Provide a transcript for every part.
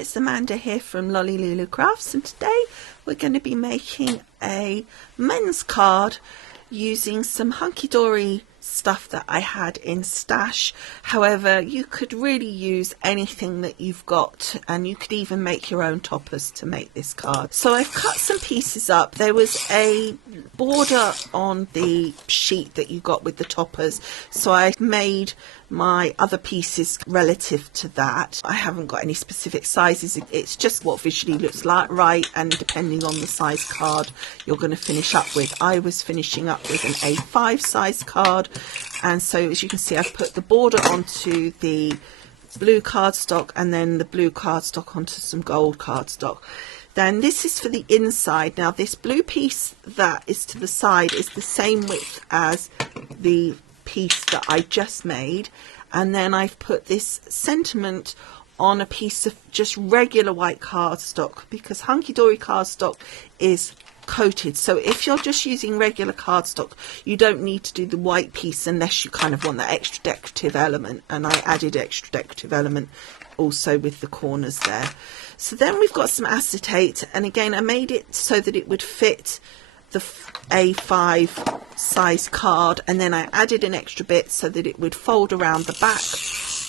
it's Amanda here from Lolli Lulu Crafts, and today we're going to be making a men's card using some hunky-dory stuff that I had in stash. However, you could really use anything that you've got, and you could even make your own toppers to make this card. So I've cut some pieces up. There was a border on the sheet that you got with the toppers, so I made my other pieces relative to that. I haven't got any specific sizes, it's just what visually looks like right, and depending on the size card you're going to finish up with. I was finishing up with an A5 size card, and so as you can see I've put the border onto the blue cardstock and then the blue cardstock onto some gold cardstock. Then this is for the inside. Now this blue piece that is to the side is the same width as the piece that I just made, and then I've put this sentiment on a piece of just regular white cardstock, because hunky-dory cardstock is coated. So if you're just using regular cardstock, you don't need to do the white piece unless you kind of want that extra decorative element, and I added extra decorative element also with the corners there. So then we've got some acetate, and again I made it so that it would fit the A5 size card, and then I added an extra bit so that it would fold around the back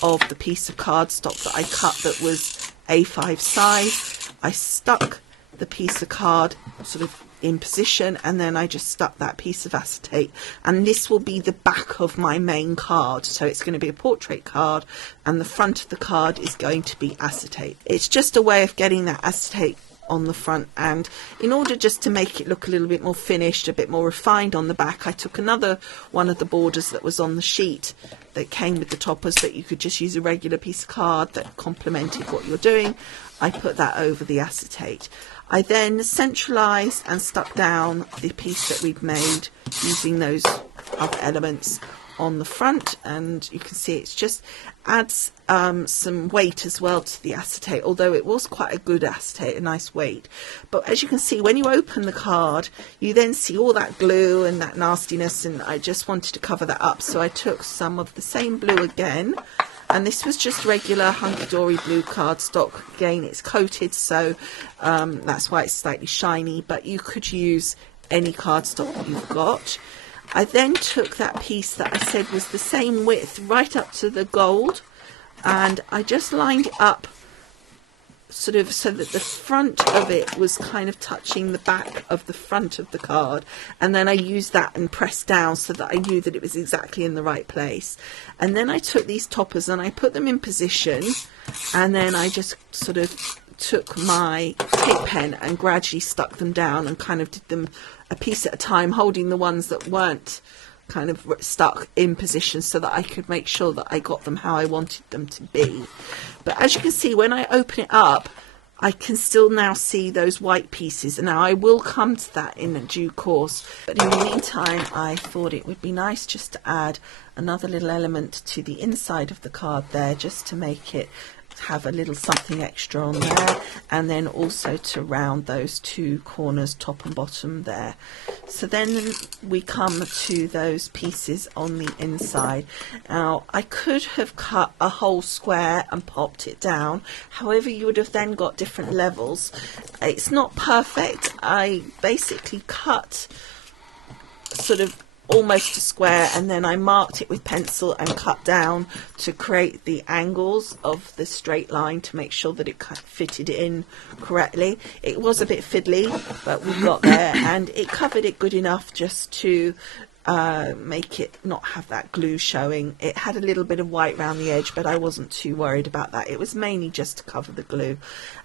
of the piece of cardstock that I cut that was A5 size. I stuck the piece of card sort of in position, and then I just stuck that piece of acetate, and this will be the back of my main card. So it's going to be a portrait card, and the front of the card is going to be acetate. It's just a way of getting that acetate on the front, and in order just to make it look a little bit more finished, a bit more refined on the back, I took another one of the borders that was on the sheet that came with the toppers, that you could just use a regular piece of card that complemented what you're doing. I put that over the acetate. I then centralized and stuck down the piece that we'd made using those other elements on the front, and you can see it's just adds some weight as well to the acetate, although it was quite a good acetate, a nice weight. But as you can see, when you open the card, you then see all that glue and that nastiness, and I just wanted to cover that up, so I took some of the same blue again, and this was just regular hunky-dory blue cardstock. Again, it's coated, so that's why it's slightly shiny, but you could use any cardstock that you've got. I then took that piece that I said was the same width right up to the gold, and I just lined it up sort of so that the front of it was kind of touching the back of the front of the card, and then I used that and pressed down so that I knew that it was exactly in the right place. And then I took these toppers and I put them in position, and then I just sort of took my tape pen and gradually stuck them down and kind of did them a piece at a time, holding the ones that weren't kind of stuck in position so that I could make sure that I got them how I wanted them to be. But as you can see, when I open it up, I can still now see those white pieces, and now I will come to that in due course. But in the meantime, I thought it would be nice just to add another little element to the inside of the card there, just to make it have a little something extra on there, and then also to round those two corners, top and bottom there. So then we come to those pieces on the inside. Now I could have cut a whole square and popped it down, however you would have then got different levels. It's not perfect. I basically cut sort of almost a square, and then I marked it with pencil and cut down to create the angles of the straight line to make sure that it fitted in correctly. It was a bit fiddly, but we got there, and it covered it good enough just to make it not have that glue showing. It had a little bit of white around the edge, but I wasn't too worried about that. It was mainly just to cover the glue,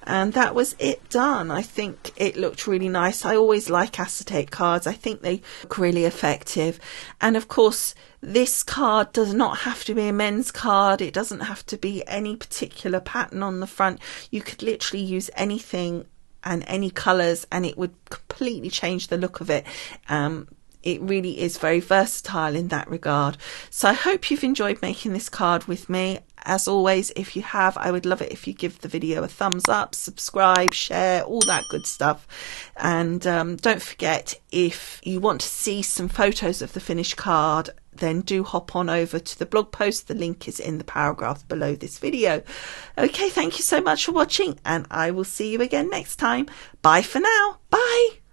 and that was it done. I think it looked really nice. I always like acetate cards. I think they look really effective, and of course this card does not have to be a men's card. It doesn't have to be any particular pattern on the front. You could literally use anything and any colours, and it would completely change the look of it. It really is very versatile in that regard. So I hope you've enjoyed making this card with me. As always, if you have, I would love it if you give the video a thumbs up, subscribe, share, all that good stuff. And don't forget, if you want to see some photos of the finished card, then do hop on over to the blog post. The link is in the paragraph below this video. Okay, thank you so much for watching, and I will see you again next time. Bye for now. Bye.